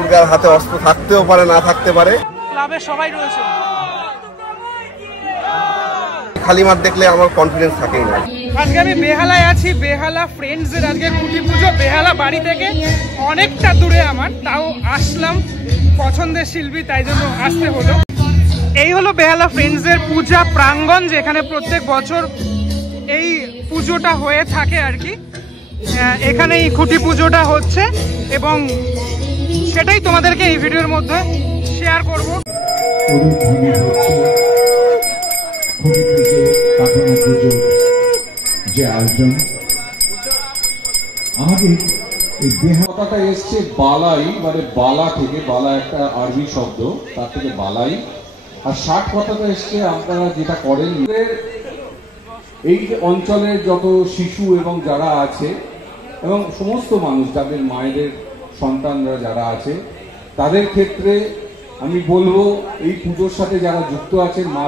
দুর্গার হাতে অস্ত্র থাকতেও পারে, না থাকতে পারে। ক্লাবের সবাই রয়েছে। খালি মাঠ দেখলে আমার কনফিডেন্স থাকেই না। আজকে আমি বেহালায় আছি, বেহালা ফ্রেন্ডসদের আজকে খুঁটি পুজো। বেহালা বাড়ি থেকে অনেকটা দূরে আমার, তাও আসলাম, পছন্দের শিল্পী তাই জন্য আসতে হলো। এই হলো বেহালা ফ্রেন্ডসদের পূজা প্রাঙ্গণ, যেখানে প্রত্যেক বছর এই পুজোটা হয়ে থাকে আর কি। এখানে এই খুঁটি পুজোটা হচ্ছে এবং সেটাই তোমাদেরকে এই ভিডিওর মধ্যে শেয়ার করব। যে আয়োজন আমাদের এই কথাটা এসছে বালাই, মানে বালা থেকে, বালা একটা আরবি শব্দ, তার থেকে বালাই। আর 60 কথাটা এসছে আপনারা যেটা করেন এই অঞ্চলের যত শিশু এবং যারা আছে এবং সমস্ত মানুষ যাদের মায়েদের সন্তানরা যারা আছে তাদের ক্ষেত্রে আমি বলবো এই পুজোর সাথে যারা যুক্ত আছেন মা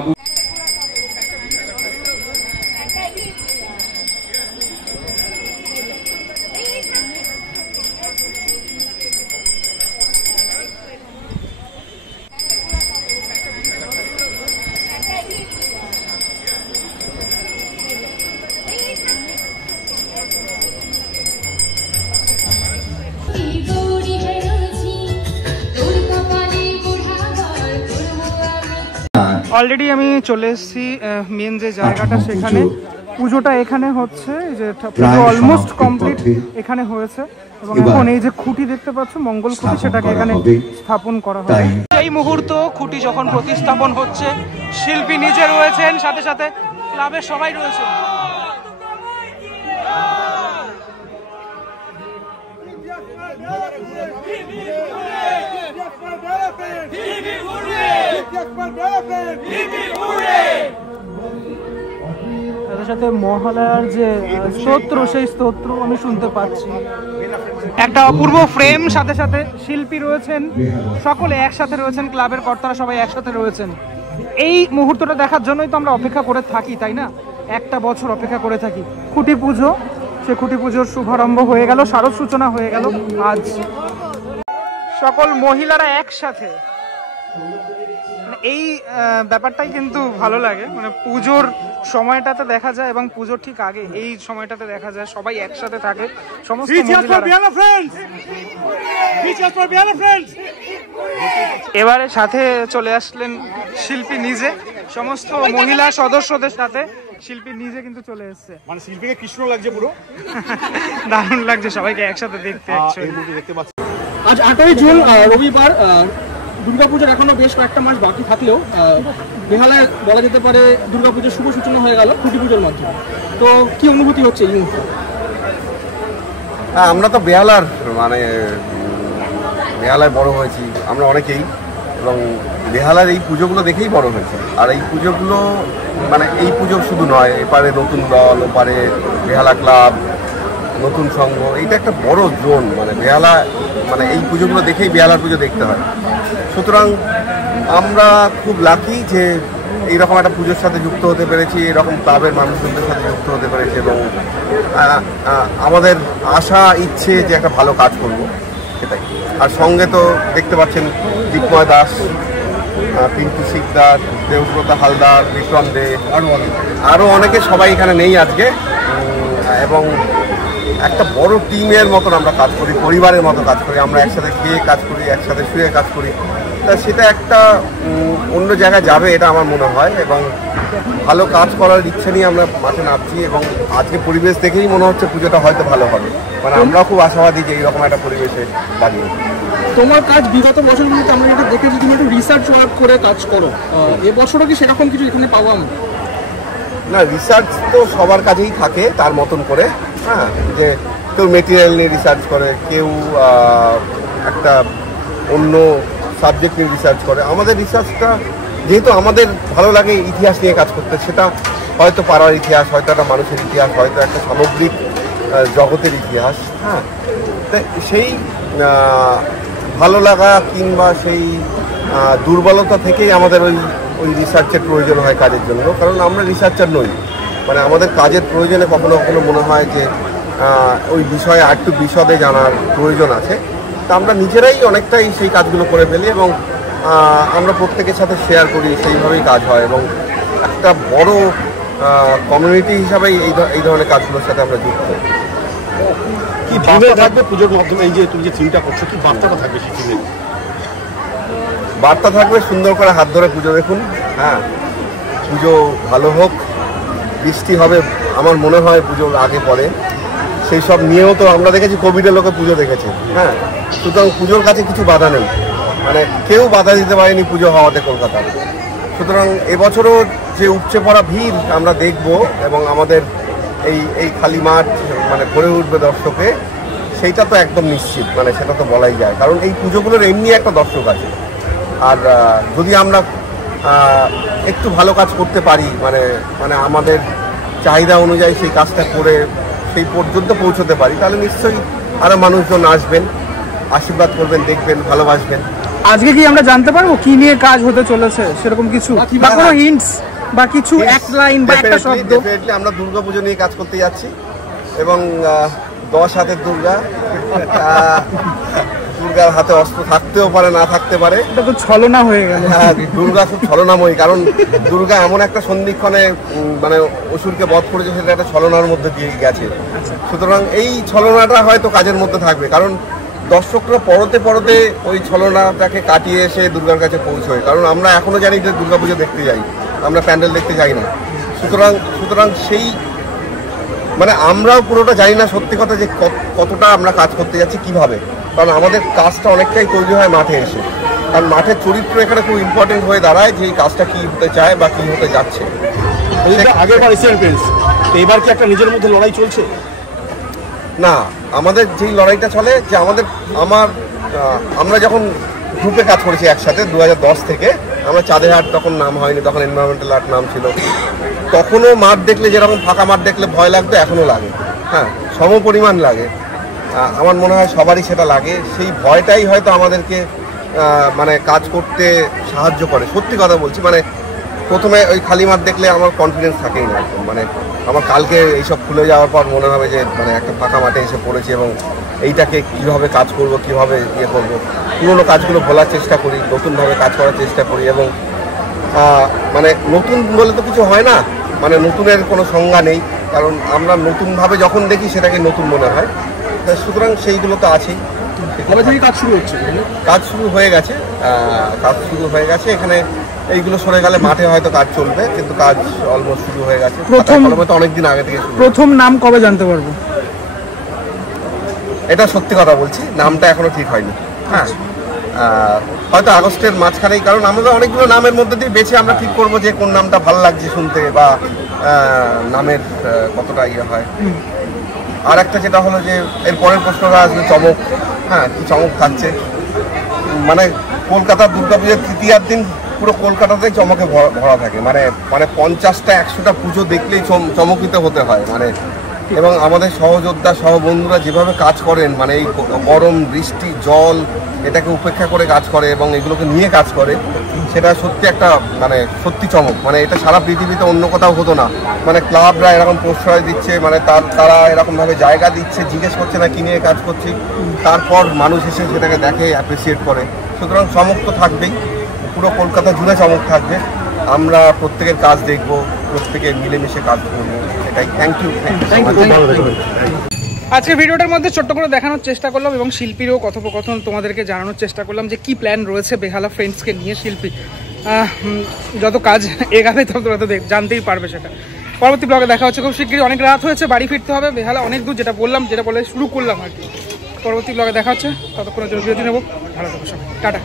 অলরেডি আমি চলে এসেছি মেন যে জায়গাটা, সেখানে পুজোটা এখানে হচ্ছে, যে পুজো অলমোস্ট কমপ্লিট এখানে হয়েছে এবং এখন এই যে খুঁটি দেখতে পাচ্ছ, মঙ্গল খুঁটি, সেটাকে এখানে স্থাপন করা হবে। এই মুহূর্ত খুঁটি যখন প্রতিস্থাপন হচ্ছে, শিল্পী নিজে রয়েছেন, সাথে সাথে ক্লাবের সবাই রয়েছে। সাথে সাথে মহালয়ার যে স্তোত্র, সেই স্তোত্র আমি শুনতে পাচ্ছি। একটা অপূর্ব ফ্রেম, সাথে সাথে শিল্পী রয়েছেন, সকলে একসাথে রয়েছেন, ক্লাবের কর্তারা সবাই একসাথে রয়েছেন। এই মুহূর্তটা দেখার জন্যই তো আমরা অপেক্ষা করে থাকি, তাই না? একটা বছর অপেক্ষা করে থাকি। খুঁটি পুজো, সে খুঁটি পুজোর শুভারম্ভ হয়ে গেল, শারদ সূচনা হয়ে গেল আজ। সকল মহিলারা একসাথে, এই ব্যাপারটাই কিন্তু ভালো লাগে। মানে পুজোর সময়টাতে দেখা যায় এবং পুজোর ঠিক আগে এই সময়টাতে দেখা যায় সবাই একসাথে থাকে, সমস্ত এবারে সাথে চলে আসলেন শিল্পী নিজে, সমস্ত মহিলা সদস্যদের সাথে শিল্পী নিজে কিন্তু চলে এসেছে। মানে শিল্পীকে কৃষ্ণ লাগছে পুরো, দারুণ লাগছে সবাইকে একসাথে দেখতে। আজ 8ই জুন রবিবার, দুর্গাপুজোর এখনো বেশ কয়েকটা মাস বাকি থাকলেও বেহালায় বলা যেতে পারে দুর্গাপুজোর শুভ সূচনা হয়ে গেল খুঁটি পুজোর মাধ্যমে। তো কি অনুভূতি হচ্ছে এই মুহূর্তে? আমরা তো বেহালার, মানে বেহালায় বড় হয়েছি আমরা অনেকেই, এবং বেহালার এই পুজোগুলো দেখেই বড় হয়েছে। আর এই পুজোগুলো, মানে এই পুজো শুধু নয়, এপারে নতুন দল, ওপারে বেহালা ক্লাব, নতুন সংঘ, এইটা একটা বড় জোন। মানে বেহালা, মানে এই পুজোগুলো দেখেই বেহালার পুজো দেখতে হয়। সুতরাং আমরা খুব লাকি যে এইরকম একটা পুজোর সাথে যুক্ত হতে পেরেছি, এরকম ক্লাবের মানুষজনদের সাথে যুক্ত হতে পেরেছি, এবং আমাদের আশা ইচ্ছে যে একটা ভালো কাজ করব, সেটাই। আর সঙ্গে তো দেখতে পাচ্ছেন দীপময় দাস, পিন্টু শিকদার, দেবব্রত হালদার, বিক্রম দে, আরও অনেকে সবাই এখানে নেই আজকে, এবং একটা বড় টিমের মতন আমরা কাজ করি, পরিবারের মতো কাজ করি। আমরা একসাথে খেয়ে কাজ করি, একসাথে শুয়ে কাজ করি। তা সেটা একটা অন্য জায়গায় যাবে এটা আমার মনে হয়, এবং ভালো কাজ করার ইচ্ছে নিয়ে আমরা মাঠে নামছি, এবং আজকে পরিবেশ দেখেই মনে হচ্ছে পুজোটা হয়তো ভালো হবে। মানে আমরা খুব আশাবাদী যে এইরকম একটা পরিবেশে দাঁড়িয়ে। তোমার কাজ বিগত বছরগুলোতে আমরা যেটা দেখেছি, তুমি একটু রিসার্চ ওয়ার্ক করে কাজ করো, এবছরও কি সেরকম কিছু এখানে পাবো আমরা? না, রিসার্চ তো সবার কাছেই থাকে তার মতন করে। হ্যাঁ, যে কেউ মেটেরিয়াল নিয়ে রিসার্চ করে, কেউ একটা অন্য সাবজেক্ট নিয়ে রিসার্চ করে। আমাদের রিসার্চটা, যেহেতু আমাদের ভালো লাগে ইতিহাস নিয়ে কাজ করতে, সেটা হয়তো পাড়ার ইতিহাস, হয়তো একটা মানুষের ইতিহাস, হয়তো একটা সামগ্রিক জগতের ইতিহাস। হ্যাঁ, তাই সেই ভালো লাগা কিংবা সেই দুর্বলতা থেকেই আমাদের ওই রিসার্চের প্রয়োজন হয় কাজের জন্য। কারণ আমরা রিসার্চার নই, মানে আমাদের কাজের প্রয়োজনে কখনো কখনো মনে হয় যে ওই বিষয়ে একটু বিশদে জানার প্রয়োজন আছে। তা আমরা নিজেরাই অনেকটাই সেই কাজগুলো করে ফেলি এবং আমরা প্রত্যেকের সাথে শেয়ার করি, সেইভাবেই কাজ হয় এবং একটা বড় কমিউনিটি হিসাবেই এই ধরনের কাজগুলোর সাথে আমরা যুক্ত। কি বার্তা থাকবে পুজোর মাধ্যমে, এই যে তুমি যে থিমটা করছো, কি বার্তাটা থাকবে সেই থিমে? বার্তা থাকবে সুন্দর করে হাত ধরে পুজো দেখুন, হ্যাঁ পুজো ভালো হোক, বৃষ্টি হবে আমার মনে হয় পুজোর আগে পরে, সেই সব নিয়েও তো আমরা দেখেছি কোভিডের লোকে পুজো দেখেছে, হ্যাঁ সুতরাং পুজোর কাছে কিছু বাধা নেই, মানে কেউ বাধা দিতে পারেনি পুজো হওয়াতে কলকাতায়। সুতরাং এবছরও যে উপচে পড়া ভিড় আমরা দেখব এবং আমাদের এই খালি মাঠ মানে ভরে উঠবে দর্শকে, সেইটা তো একদম নিশ্চিত, মানে সেটা তো বলাই যায়, কারণ এই পুজোগুলোর এমনি একটা দর্শক আছে। আর যদি আমরা একটু ভালো কাজ করতে পারি, মানে আমাদের চাহিদা অনুযায়ী সেই কাজটা করে সেই পর্যন্ত পৌঁছতে পারি, তাহলে নিশ্চয়ই আরও মানুষজন আসবেন, আশীর্বাদ করবেন, দেখবেন, ভালোবাসবেন। আজকে কি আমরা জানতে পারবো কি নিয়ে কাজ হতে চলেছে, সেরকম কিছু বা কোনো হিন্টস বা কিছু এক লাইন বা একটা শব্দ? ডেফিনেটলি আমরা দুর্গাপুজো নিয়ে কাজ করতে যাচ্ছি এবং 10 হাতের দুর্গা, দুর্গার হাতে অস্ত্র থাকতেও পারে, না থাকতে পারে, এটা তো ছলনা হয়ে গেল। হ্যাঁ, দুর্গা খুব ছলনাময়ী, কারণ দুর্গা এমন একটা সন্ধিক্ষণে মানে অসুরকে বধ করেছে, সেটা একটা ছলনার মধ্যে দিয়ে গেছে। সুতরাং এই ছলনাটা হয়তো কাজের মধ্যে থাকবে, কারণ দর্শকরা পরতে পরতে ওই ছলনাটাকে কাটিয়ে এসে দুর্গার কাছে পৌঁছয়, কারণ আমরা এখনো জানি যে দুর্গাপুজো দেখতে যাই, আমরা প্যান্ডেল দেখতে যাই না। সুতরাং সেই মানে আমরাও পুরোটা জানি না সত্যি কথা যে কতটা আমরা কাজ করতে যাচ্ছি কিভাবে, কারণ আমাদের কাজটা অনেকটাই তৈরি হয় মাঠে এসে, কারণ মাঠের চরিত্র এখানে খুব ইম্পর্টেন্ট হয়ে দাঁড়ায় যে এই কাজটা কী হতে চায় বা কী হতে যাচ্ছে। আগের বার এশিয়ান পেন্টস, এবার কি একটা নিজের মধ্যে লড়াই চলছে? না, আমাদের যেই লড়াইটা চলে যে আমরা যখন গ্রুপে কাজ করেছি একসাথে 2010 থেকে, আমরা চাঁদের হাট তখন নাম হয়নি, তখন এনভায়রনমেন্টাল আর্ট নাম ছিল, তখনও মাঠ দেখলে যেরকম ফাঁকা মাঠ দেখলে ভয় লাগতো, এখনও লাগে, হ্যাঁ সম পরিমাণ লাগে। আমার মনে হয় সবারই সেটা লাগে, সেই ভয়টাই হয়তো আমাদেরকে মানে কাজ করতে সাহায্য করে। সত্যি কথা বলছি, মানে প্রথমে ওই খালি মাঠ দেখলে আমার কনফিডেন্স থাকেই না একদম, মানে আমার কালকে এইসব খুলে যাওয়ার পর মনে হবে যে মানে একটা ফাঁকা মাঠে এসে পড়েছি এবং এইটাকে কীভাবে কাজ করব, কীভাবে ইয়ে করবো, পুরোনো কাজগুলো ভোলার চেষ্টা করি, নতুনভাবে কাজ করার চেষ্টা করি এবং মানে নতুন বলে তো কিছু হয় না, মানে নতুনের কোনো সংজ্ঞা নেই, কারণ আমরা নতুনভাবে যখন দেখি সেটাকে নতুন মনে হয়, সুতরাং সেইগুলো তো আছেই। কবে থেকে কাজ শুরু হচ্ছে? কাজ শুরু হয়ে গেছে, এখানে এইগুলো সরে গেলে মাঠে হয়তো কাজ চলবে, কিন্তু কাজ অলমোস্ট শুরু হয়ে গেছে, তো অনেকদিন আগে থেকে। প্রথম নাম কবে জানতে পারবো? এটা সত্যি কথা বলছি, নামটা এখনো ঠিক হয়নি, হ্যাঁ হয়তো আগস্টের মাঝখানেই, কারণ আমরা অনেকগুলো নামের মধ্যে দিয়ে বেছে আমরা ঠিক করবো যে কোন নামটা ভালো লাগছে শুনতে বা নামের কতটা ইয়ে হয়। আর একটা যেটা হলো যে এর পরের প্রশ্নটা আসলে চমক, হ্যাঁ কি চমক থাকছে, মানে কলকাতার দুর্গাপুজোর তৃতীয়ার দিন পুরো কলকাতাতেই চমকে ভরা থাকে, মানে 50টা 100টা পুজো দেখলেই চমকিত হতে হয়, মানে এবং আমাদের সহযোদ্ধা সহবন্ধুরা যেভাবে কাজ করেন, মানে এই গরম বৃষ্টি জল এটাকে উপেক্ষা করে কাজ করে এবং এগুলোকে নিয়ে কাজ করে, সেটা সত্যি একটা মানে সত্যি চমক, মানে এটা সারা পৃথিবীতে অন্য কোথাও হতো না, মানে ক্লাবরা এরকম প্রশ্রয় দিচ্ছে, মানে তারা এরকমভাবে জায়গা দিচ্ছে, জিজ্ঞেস করছে না কি নিয়ে কাজ করছি, তারপর মানুষ এসে সেটাকে দেখে, অ্যাপ্রিসিয়েট করে। সুতরাং চমক তো থাকবেই, পুরো কলকাতা জুড়ে চমক থাকবে, আমরা প্রত্যেকের কাজ দেখবো, প্রত্যেকে মিলেমিশে কাজ করবো, এটাই। Thank you. আজকে ভিডিওটার মধ্যে ছোট্ট করে দেখানোর চেষ্টা করলাম এবং শিল্পীরও কথোপকথন তোমাদেরকে জানানোর চেষ্টা করলাম যে কি প্ল্যান রয়েছে বেহালা ফ্রেন্ডসকে নিয়ে। শিল্পী যত কাজ এগাবে তত জানতেই পারবে সেটা। পরবর্তী ব্লগে দেখা হচ্ছে খুব শিগগিরই। অনেক রাত হয়েছে, বাড়ি ফিরতে হবে, বেহালা অনেক দূর, যেটা বলে শুরু করলাম আর কি। পরবর্তী ব্লগে দেখা হচ্ছে, ততক্ষণের জন্য বিরতি নেবো। ভালো থাকো সবাই, টাটা।